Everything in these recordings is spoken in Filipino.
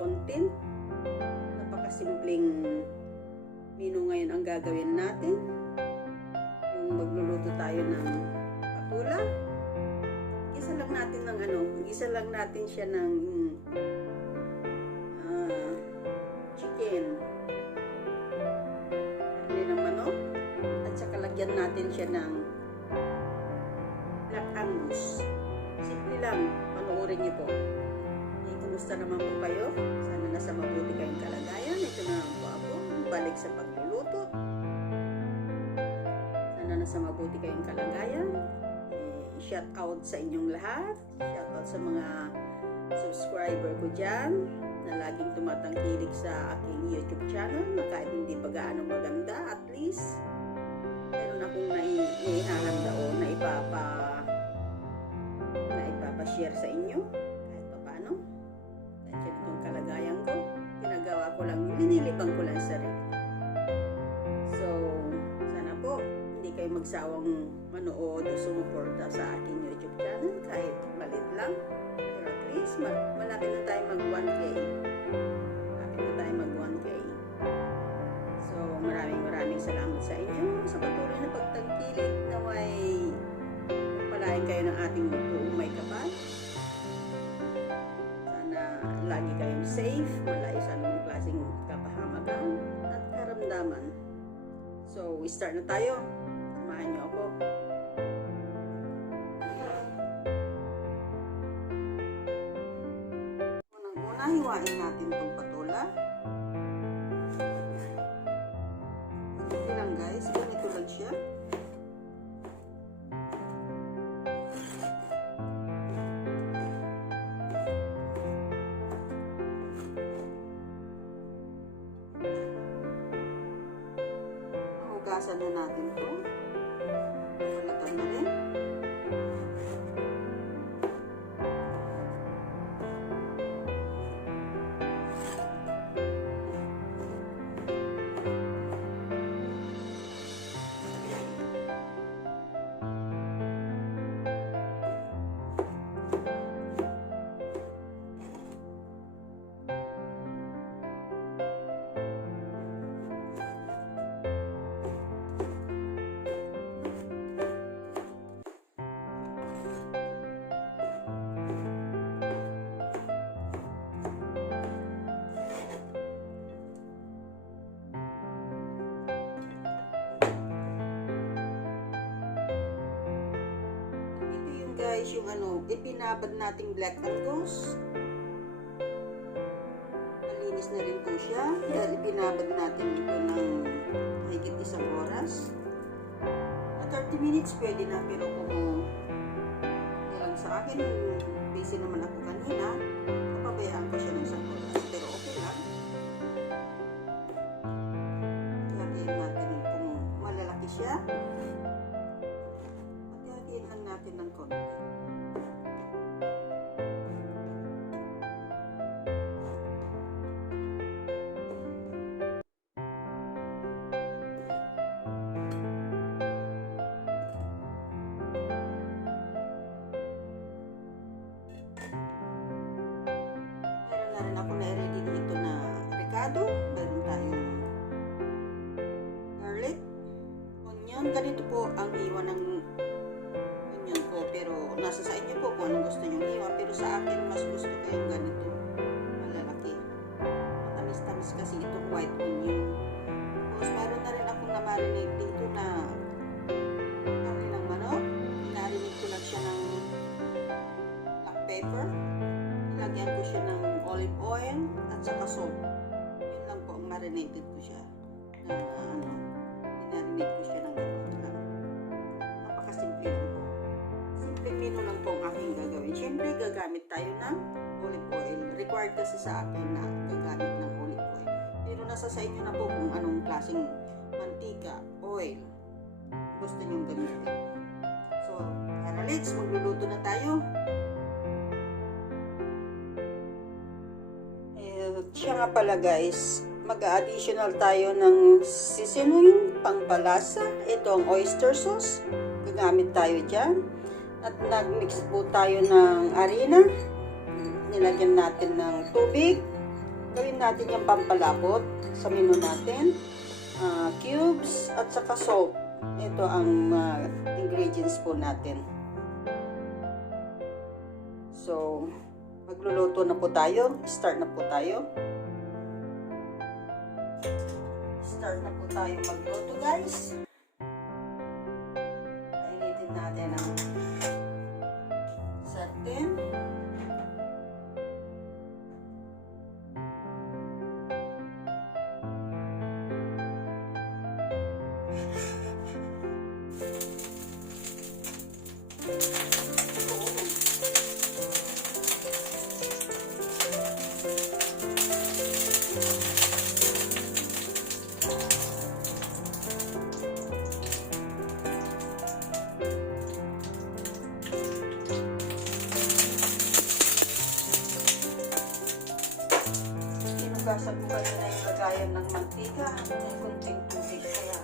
content. Napakasimpleng menu ngayon ang gagawin natin. Yung magluluto tayo ng patola. Gisa lang natin ng gisa lang natin siya ng chicken. Karne ng manok. At saka lagyan natin siya ng Black Angus. Simple lang. Panoorin niyo po. Kumusta naman po kayo? Sana nasa mabuti kayong kalagayan. Ito na po ako. Balik sa pagluluto. Sana nasa mabuti kayong kalagayan. Shout out sa inyong lahat. Shout out sa mga subscriber ko dyan na laging tumatangkilik sa aking YouTube channel na kahit hindi pa gaano maganda, at least meron akong naihahanda o na ipapa-share sa inyo kahit pa paano. Kahit itong kalagayan ko, ginagawa ko lang, linilibang ko lang sarili. So, sana po hindi kayo magsawang manood o sumuporta sa aking YouTube channel kahit malit lang. Pero at least malapit na tayo mag 1K. Malapit na tayo mag 1K. So, maraming salamat sa inyo sa patuloy na pagtangkilik na may pagpalain kayo ng ating buong may kapal. Sana lagi kayong safe, malayo sa anong klaseng kapahamagan at karamdaman. So, start na tayo. Samahan niyo ako. Unang-una, hiwain natin itong patola. Simple lang guys, ganito lang siya. Hugasan na natin ito. Balatan na rin. Guys, yung ipinabad nating Black Fungus. Malinis na rin po siya dahil ipinabad natin ito ng higit 1 oras. At 30 minutes pwede na, pero kung lang sa akin, busy naman ako kanina, papabayaan ko siya ng 1 oras, pero okay lang. Lagyan natin kung malalaki siya. Lagyan lang natin ng konti. Meron ako na-ready dito na ricado. Meron tayong garlic, onion. Ganito po ang hiwa ng onion ko, pero nasa sa inyo po kung anong gusto nyo hiwa. Pero sa akin, mas gusto ko yung ganito, malalaki. Matamis-tamis kasi itong white onion. Tapos meron na rin akong na-marinate dito na karne ng manok. Inarinate ko lang siya ng black pepper. Lagyan ko siya ng olive oil at saka salt. Yun lang po ang marinated ko siya. Inarinate ko siya ng gano'n lang. Napakasimple lang po. Simple menu lang po ang aking gagawin. Siyempre, gagamit tayo ng olive oil. Required required kasi sa akin na gagamit ng olive oil. Pero nasa sa inyo na po kung anong klaseng mantika, oil gusto nyong gamitin. So, tara let's, magluluto na tayo. Siya nga pala guys, mag-additional tayo ng seasoning, pangpalasa. Ito ang oyster sauce. Gagamit tayo dyan. At nag-mix po tayo ng harina. Nilagyan natin ng tubig. Gawin natin yung pampalapot sa menu natin. Cubes at saka salt. Ito ang ingredients po natin. So, magluluto na po tayo. Start na po tayo. Start na po tayo magluto guys. Painitin natin ang sartén. Inugasan ko kanina yung lagayan ng mantika. May kunting tubig kaya.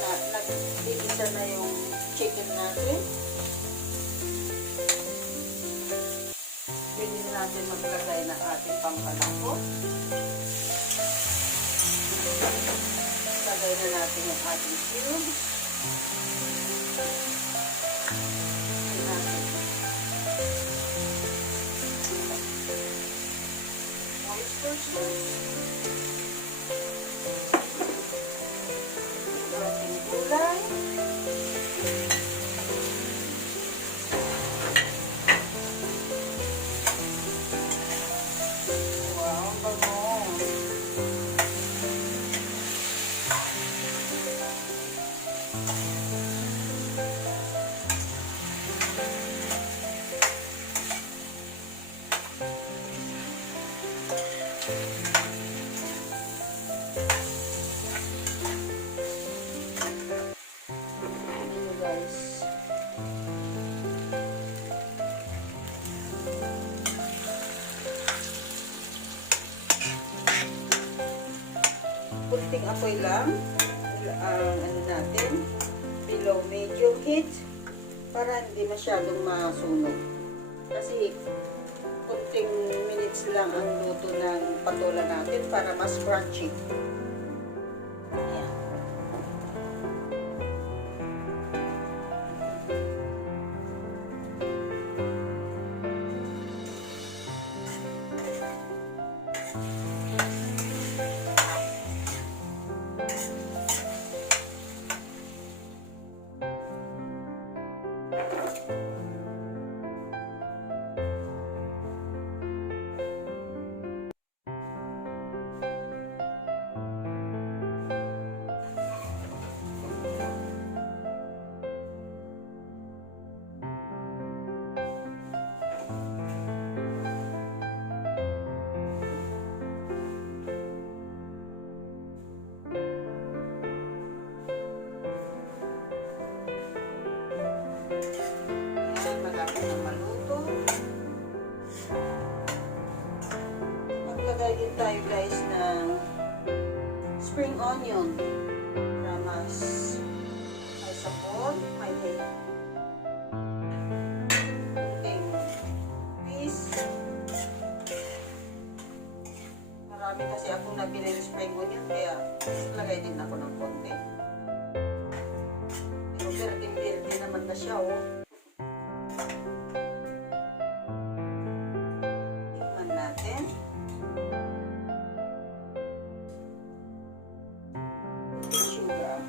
nag-igisa na yung chicken natin. Pwede natin maglagay ng ating pampalakot. Lagay na natin yung ating cubes. Oyster sauce. Yung ating gulay. Wow, ang bango. Kunting apoy lang ang ano natin, below medium heat para hindi masyadong masunog. Kasi kunting minutes lang ang luto ng patola natin para mas crunchy. Ayan. Malapit na maluto. Maglagay din tayo guys ng spring onion para mas may sabor, may kunting fish. Marami kasi akong nabili ng spring onion kaya lagay din ako ng konti. Pero berde-berde naman na siya, oh. Tikman natin. Sugar.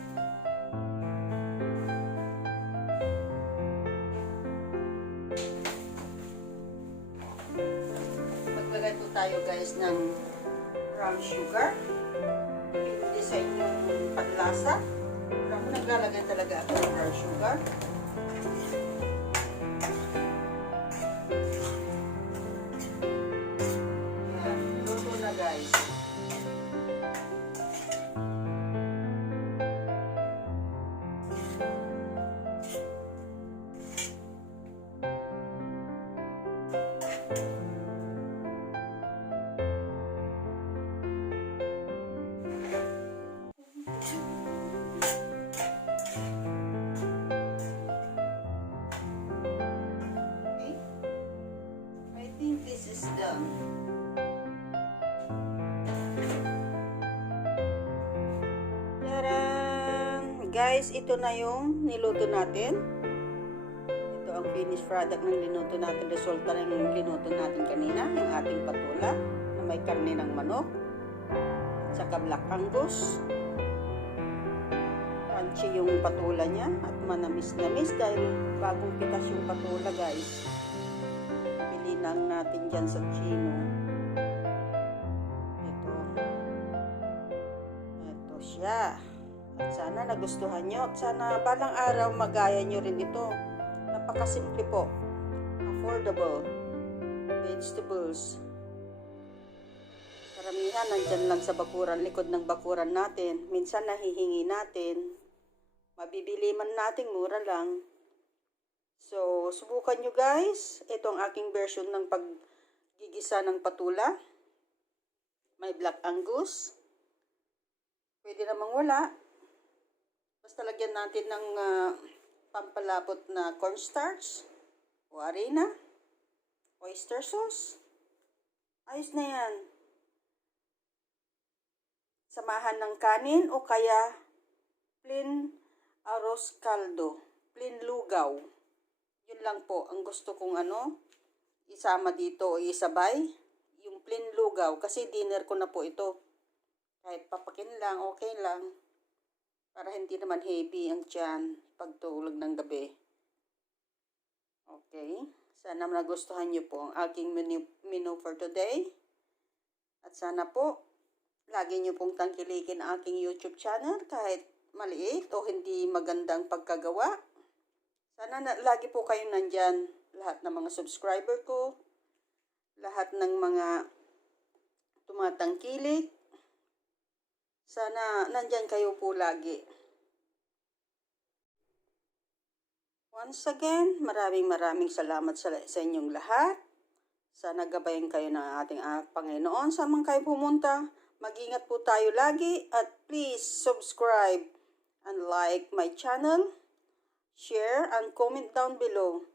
Maglagay po tayo guys ng brown sugar. Hindi sa inyong panlasa. Pero ako naglalagay talaga ako ng brown sugar. Ayan, luto na guys. This is done. Tadaan! Guys, ito na yung niluto natin. Ito ang finished product ng linuto natin. Resulta ng linuto natin kanina. Yung ating patola na may karne ng manok. Tsaka Black Fungus. Crunchy yung patola niya at manamis-namis dahil bagong pitas yung patola guys. Lang natin dyan sa chino. Ito siya. At sana nagustuhan nyo. At sana balang araw magaya nyo rin ito. Napakasimple po. Affordable. Vegetables. Karamihan nandyan lang sa bakuran, likod ng bakuran natin. Minsan nahihingi natin. Mabibili man natin, mura lang. So, subukan nyo guys. Ito ang aking version ng paggigisa ng patola. May Black Angus. Pwede namang wala. Basta lagyan natin ng pampalapot na cornstarch o harina, oyster sauce. Ayos na yan. Samahan ng kanin o kaya plain arroz caldo, plain lugaw. Yun lang po ang gusto kong isama dito o isabay. Yung plain lugaw kasi dinner ko na po ito. Kahit papakin lang, okay lang. Para hindi naman heavy ang tiyan pagtulog ng gabi. Okay. Sana nagustuhan niyo po ang aking menu for today. At sana po, lagi niyo pong tangkilikin ang aking YouTube channel kahit maliit o hindi magandang pagkagawa. Sana lagi po kayong nandyan. Lahat ng mga subscriber ko, lahat ng mga tumatangkilik. Sana nandyan kayo po lagi. Once again, maraming salamat sa inyong lahat. Sana gabayan kayo ng ating Panginoon. Saan man kayo pumunta, mag-ingat po tayo lagi at please subscribe and like my channel, share and comment down below.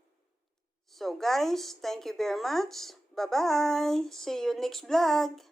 So guys, thank you very much. Bye-bye. See you next vlog.